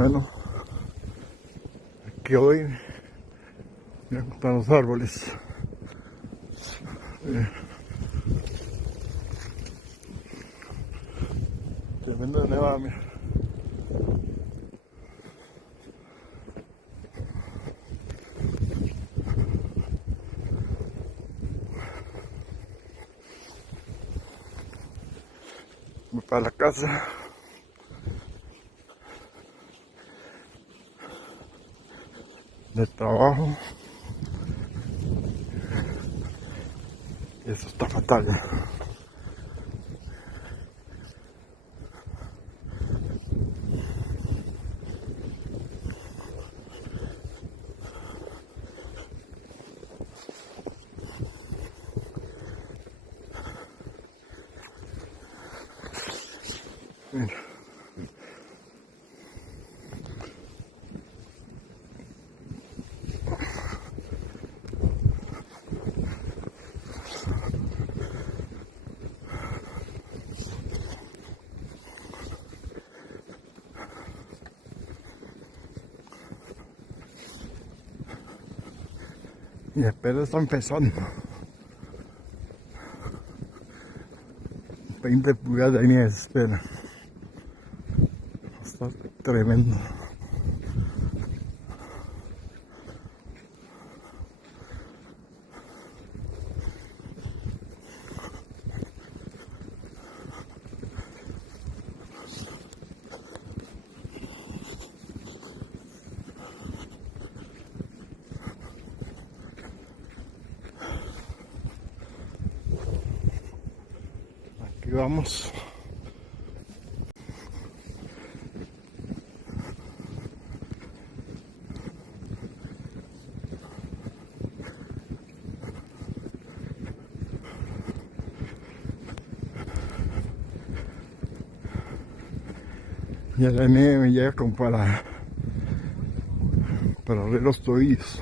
Bueno, aquí hoy mira cómo están los árboles. Tremendo nevada, mira. Voy para la casa. Del trabajo. Y eso está fatal ya. Mira. Y apenas está empezando. 20 pulgadas de nieve se espera. Está tremendo. Aquí vamos. Ya la nieve me llega como para abrir los tobillos.